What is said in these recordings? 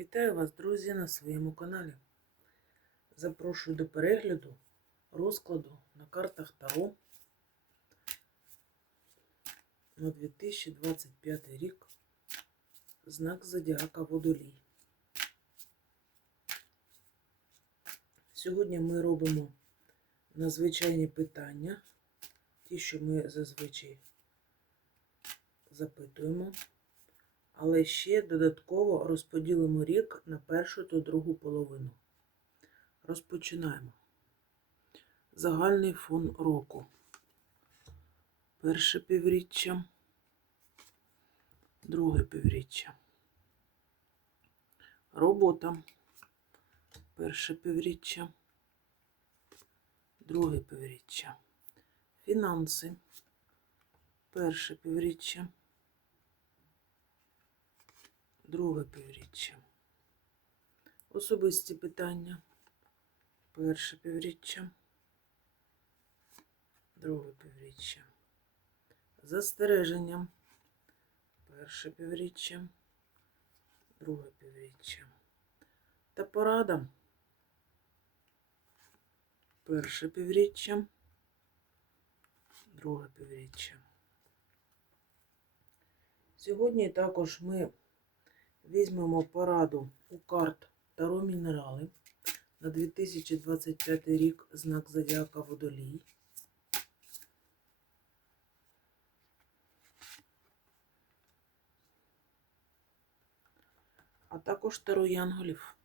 Вітаю вас, друзі, на своєму каналі. Запрошую до перегляду розкладу на картах Таро на 2025 рік. Знак Зодіака Водолій. Сьогодні ми робимо надзвичайні питання, ті, що ми зазвичай запитуємо. Але ще додатково розподілимо рік на першу та другу половину. Розпочинаємо. Загальний фон року. Перше півріччя, друге півріччя. Робота. Перше півріччя, друге півріччя. Фінанси. Перше півріччя друге півріччя. Особисті питання. Перше півріччя, друге півріччя. Застереження. Перше півріччя, друге півріччя. Та порада. Перше півріччя, друге півріччя. Сьогодні також ми Візьмемо пораду у карт Таро Мінерали на 2025 рік знак Зодіака Водолій. А також Таро Янголів.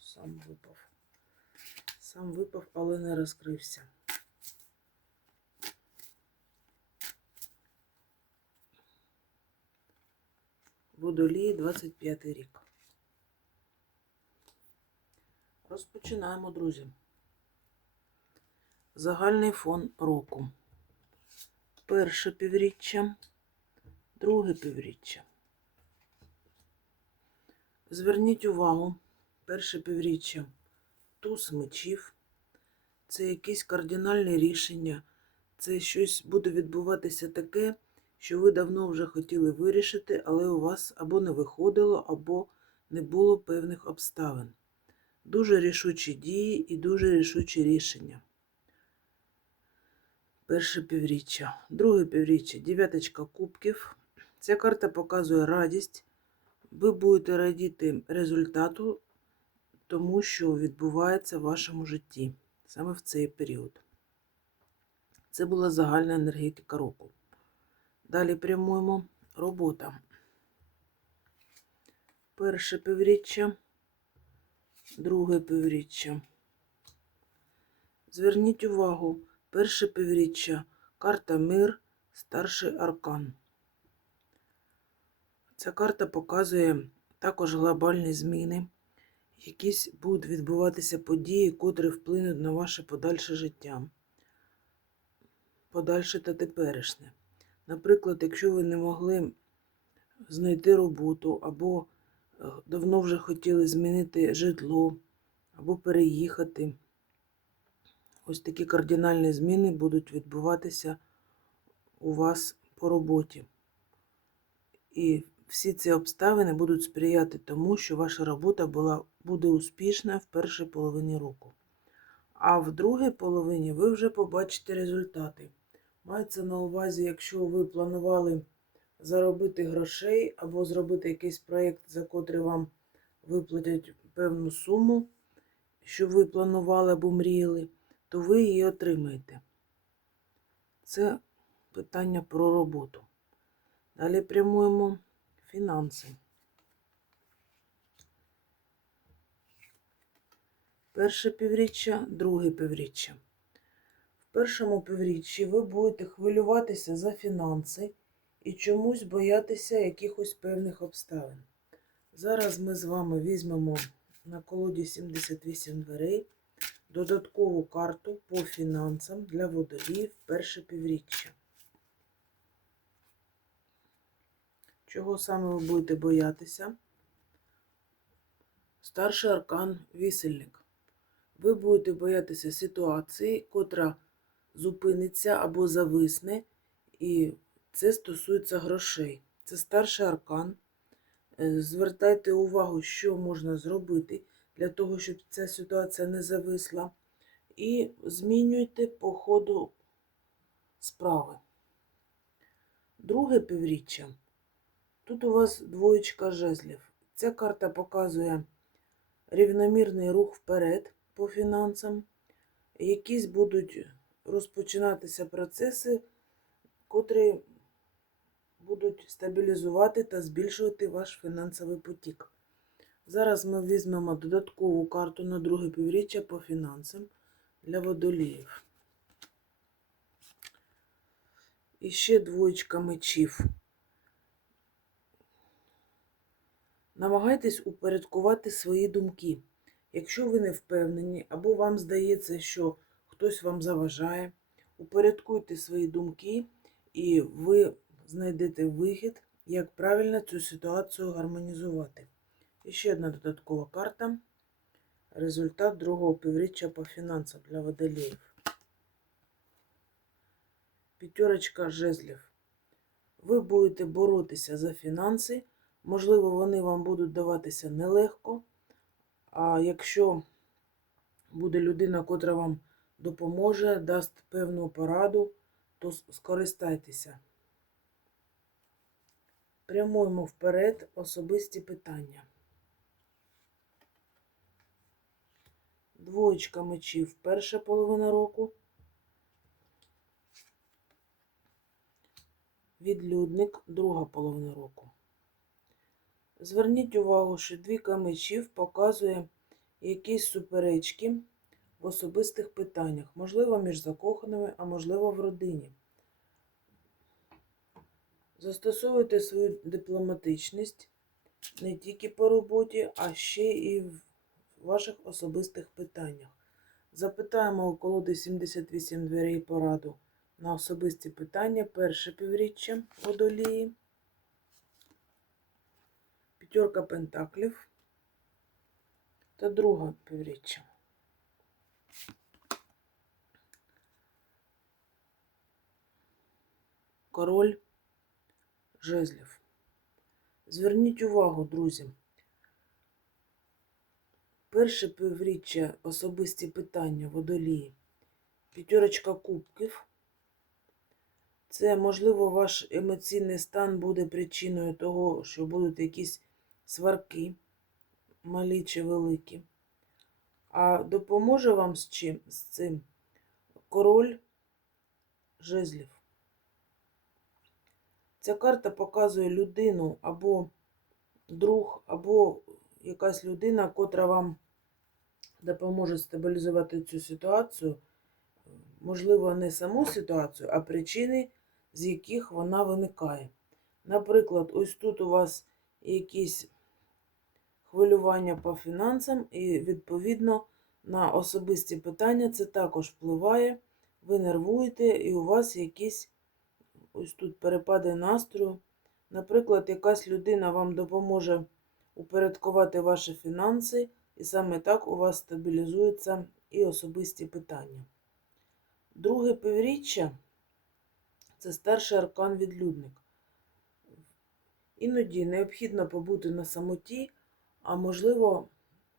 Сам випав. Сам випав, але не розкрився. Водолії 25 рік. Розпочинаємо, друзі. Загальний фон року. Перше півріччя, друге півріччя. Зверніть увагу, перше півріччя туз мечів. Це якесь кардинальне рішення. Це щось буде відбуватися таке що ви давно вже хотіли вирішити, але у вас або не виходило, або не було певних обставин. Дуже рішучі дії і дуже рішучі рішення. Перше півріччя. Друге півріччя дев'яточка кубків. Ця карта показує радість. Ви будете радіти результату, тому що відбувається в вашому житті саме в цей період. Це була загальна енергетика року. Далі прямуємо робота. Перше півріччя, друге півріччя. Зверніть увагу, перше півріччя, карта Мир, старший аркан. Ця карта показує також глобальні зміни, якісь будуть відбуватися події, котрі вплинуть на ваше подальше життя, подальше та теперішнє. Наприклад, якщо ви не могли знайти роботу, або е, давно вже хотіли змінити житло, або переїхати, ось такі кардинальні зміни будуть відбуватися у вас по роботі. І всі ці обставини будуть сприяти тому, що ваша робота була, буде успішна в першій половині року. А в другій половині ви вже побачите результати. Мається на увазі, якщо ви планували заробити грошей або зробити якийсь проєкт, за котрий вам виплатять певну суму, що ви планували або мріяли, то ви її отримаєте. Це питання про роботу. Далі прямуємо фінанси. Перше півріччя, друге півріччя першому півріччі ви будете хвилюватися за фінанси і чомусь боятися якихось певних обставин. Зараз ми з вами візьмемо на колоді 78 дверей додаткову карту по фінансам для водоліїв перше півріччя. Чого саме ви будете боятися? Старший аркан вісельник. Ви будете боятися ситуації, котра зупиниться або зависне, і це стосується грошей. Це старший аркан. Е, Звертайте увагу, що можна зробити для того, щоб ця ситуація не зависла. І змінюйте по ходу справи. Друге півріччя. Тут у вас двоєчка жезлів. Ця карта показує рівномірний рух вперед по фінансам. Якісь будуть розпочинатися процеси, котрі будуть стабілізувати та збільшувати ваш фінансовий потік. Зараз ми візьмемо додаткову карту на друге півріччя по фінансам для водоліїв. І ще двоєчка мечів. Намагайтесь упорядкувати свої думки. Якщо ви не впевнені, або вам здається, що хтось вам заважає, упорядкуйте свої думки, і ви знайдете вихід, як правильно цю ситуацію гармонізувати. І ще одна додаткова карта. Результат другого півріччя по фінансам для водолеїв. П'ятерочка жезлів. Ви будете боротися за фінанси. Можливо, вони вам будуть даватися нелегко. А якщо буде людина, котра вам допоможе, дасть певну пораду, то скористайтеся. Прямуємо вперед особисті питання. Двоєчка мечів перша половина року. Відлюдник друга половина року. Зверніть увагу, що двійка мечів показує якісь суперечки в особистих питаннях, можливо, між закоханими, а можливо, в родині. Застосовуйте свою дипломатичність не тільки по роботі, а ще і в ваших особистих питаннях. Запитаємо у колоди 78 дверей пораду на особисті питання перше півріччя водолії. П'ятерка пентаклів та друга півріччя. Король жезлів. Зверніть увагу, друзі. Перше півріччя особисті питання водолії. П'ятерочка кубків. Це, можливо, ваш емоційний стан буде причиною того, що будуть якісь сварки, малі чи великі. А допоможе вам з чим? З цим король жезлів. Ця карта показує людину або друг, або якась людина, котра вам допоможе стабілізувати цю ситуацію. Можливо, не саму ситуацію, а причини, з яких вона виникає. Наприклад, ось тут у вас якісь хвилювання по фінансам, і, відповідно, на особисті питання це також впливає. Ви нервуєте, і у вас якісь ось тут перепади настрою. Наприклад, якась людина вам допоможе упорядкувати ваші фінанси, і саме так у вас стабілізуються і особисті питання. Друге півріччя це старший аркан відлюдник. Іноді необхідно побути на самоті, а можливо,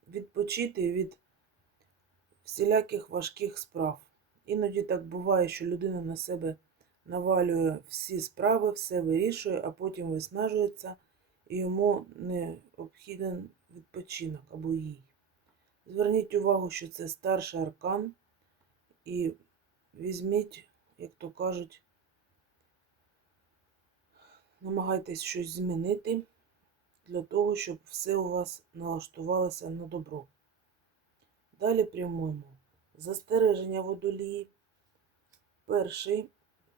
відпочити від всіляких важких справ. Іноді так буває, що людина на себе навалює всі справи, все вирішує, а потім виснажується, і йому необхіден відпочинок або їй. Зверніть увагу, що це старший аркан, і візьміть, як то кажуть, намагайтесь щось змінити для того, щоб все у вас налаштувалося на добро. Далі прямуємо. Застереження водолії. Перший,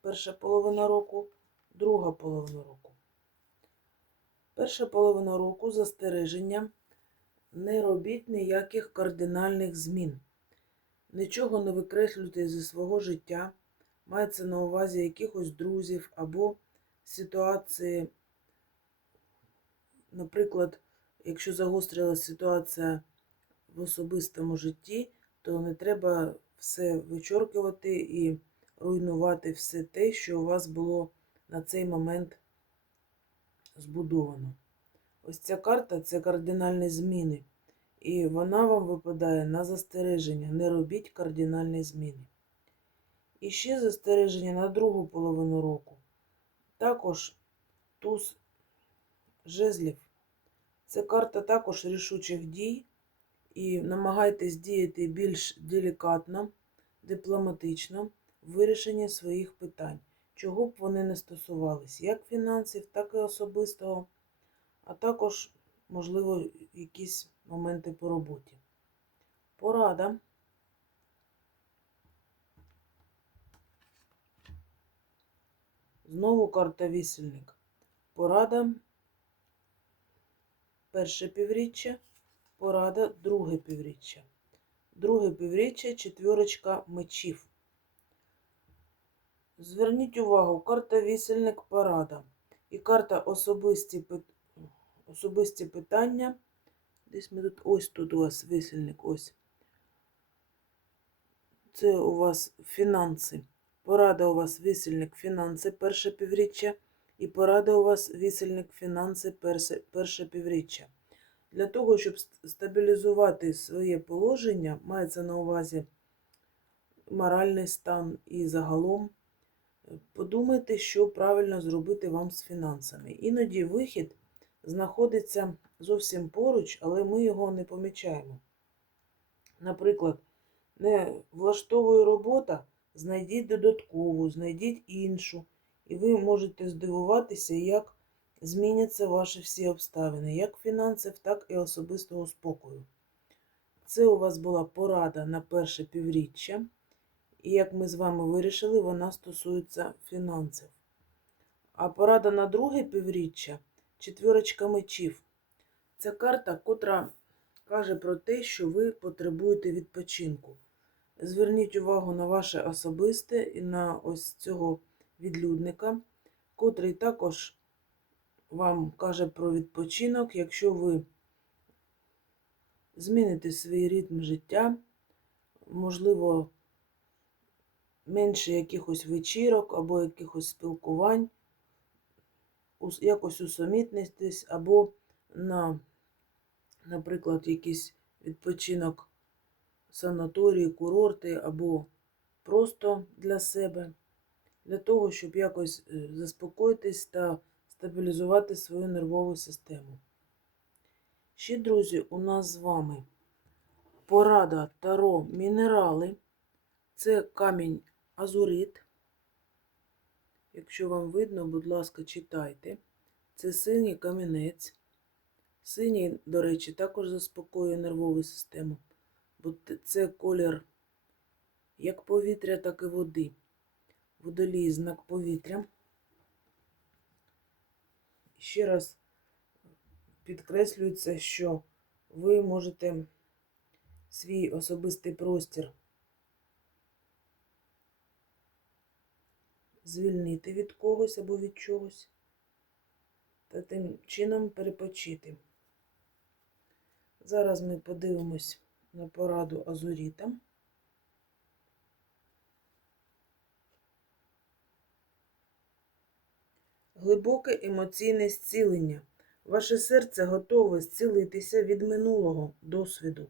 перша половина року, друга половина року. Перша половина року застереження. Не робіть ніяких кардинальних змін. Нічого не викреслюйте зі свого життя. Мається на увазі якихось друзів або ситуації. Наприклад, якщо загострилася ситуація в особистому житті, то не треба все вичоркувати і руйнувати все те, що у вас було на цей момент збудовано. Ось ця карта це кардинальні зміни. І вона вам випадає на застереження. Не робіть кардинальні зміни. І ще застереження на другу половину року. Також туз жезлів. Це карта також рішучих дій. І намагайтесь діяти більш делікатно, дипломатично в вирішенні своїх питань, чого б вони не стосувались, як фінансів, так і особистого, а також, можливо, якісь моменти по роботі. Порада. Знову карта вісельник. Порада перше півріччя, порада друге півріччя. Друге півріччя, четвірочка мечів. Зверніть увагу, карта вісельник порада. І карта особисті, пит- особисті питання. Десь ми тут, ось тут у вас висельник, ось. Це у вас фінанси. Порада у вас вісельник фінанси перше півріччя. І порада у вас вісельник фінанси перше півріччя. Для того, щоб стабілізувати своє положення, мається на увазі моральний стан і загалом. Подумайте, що правильно зробити вам з фінансами. Іноді вихід знаходиться зовсім поруч, але ми його не помічаємо. Наприклад, не влаштовує робота, знайдіть додаткову, знайдіть іншу, і ви можете здивуватися, як зміняться ваші всі обставини, як фінансів, так і особистого спокою. Це у вас була порада на перше півріччя, і як ми з вами вирішили, вона стосується фінансів. А порада на друге півріччя четвірочка мечів. Це карта, котра каже про те, що ви потребуєте відпочинку. Зверніть увагу на ваше особисте і на ось цього відлюдника, котрий також вам каже про відпочинок, якщо ви зміните свій ритм життя, можливо, менше якихось вечірок або якихось спілкувань, якось усамітнитесь, або на, наприклад, якийсь відпочинок санаторії, курорти, або просто для себе, для того, щоб якось е, заспокоїтись та стабілізувати свою нервову систему. Ще, друзі, у нас з вами порада таро мінерали. Це камінь азурит. Якщо вам видно, будь ласка, читайте. Це синій камінець. Синій, до речі, також заспокоює нервову систему, бо це колір як повітря, так і води. Водолій знак повітря. Ще раз підкреслюється, що ви можете свій особистий простір звільнити від когось або від чогось та тим чином перепочити. Зараз ми подивимось на пораду Азуріта. Глибоке емоційне зцілення. Ваше серце готове зцілитися від минулого досвіду,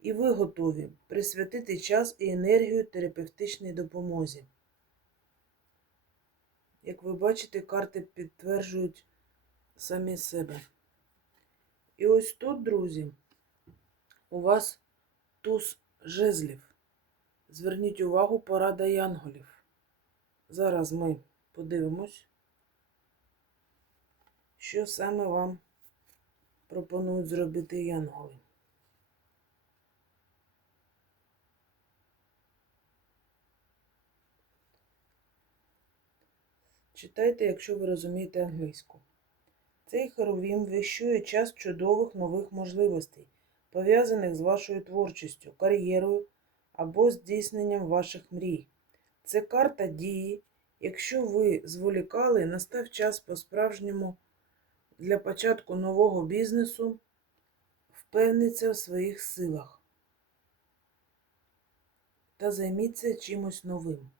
і ви готові присвятити час і енергію терапевтичній допомозі. Як ви бачите, карти підтверджують самі себе. І ось тут, друзі, у вас туз жезлів. Зверніть увагу, порада янголів. Зараз ми подивимось, що саме вам пропонують зробити янголи. Читайте, якщо ви розумієте англійську. Цей херовім віщує час чудових нових можливостей, пов'язаних з вашою творчістю, кар'єрою або здійсненням ваших мрій. Це карта дії. Якщо ви зволікали, настав час по-справжньому для початку нового бізнесу впевниться в своїх силах та займіться чимось новим.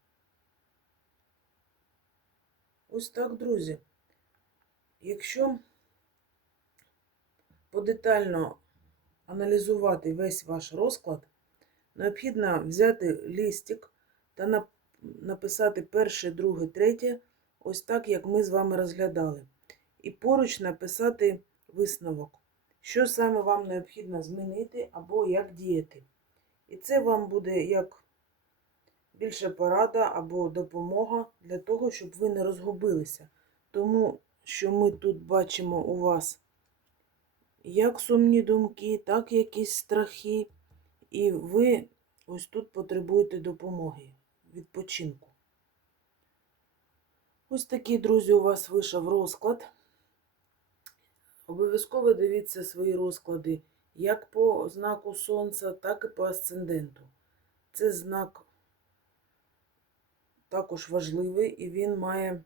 Ось так, друзі. Якщо подетально аналізувати весь ваш розклад, необхідно взяти лістик та написати перше, друге, третє, ось так, як ми з вами розглядали. І поруч написати висновок, що саме вам необхідно змінити або як діяти. І це вам буде як більше порада або допомога для того, щоб ви не розгубилися. Тому що ми тут бачимо у вас як сумні думки, так якісь страхи, і ви ось тут потребуєте допомоги, відпочинку. Ось такий, друзі, у вас вийшов розклад. Обов'язково дивіться свої розклади як по знаку Сонця, так і по асценденту. Це знак також важливий, і він має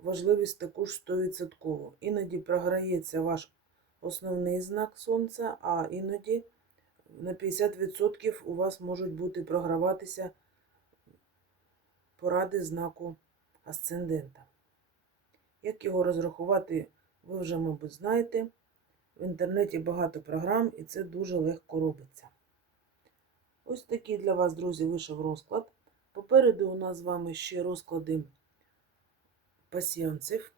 важливість таку ж 100%. Іноді програється ваш основний знак Сонця, а іноді на 50% у вас можуть бути програватися поради знаку асцендента. Як його розрахувати, ви вже, мабуть, знаєте. В інтернеті багато програм, і це дуже легко робиться. Ось такий для вас, друзі, вийшов розклад. Попереду у нас з вами ще розклади пасіянців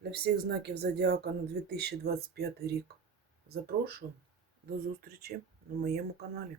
для всіх знаків Зодіака на 2025 рік. Запрошую до зустрічі на моєму каналі.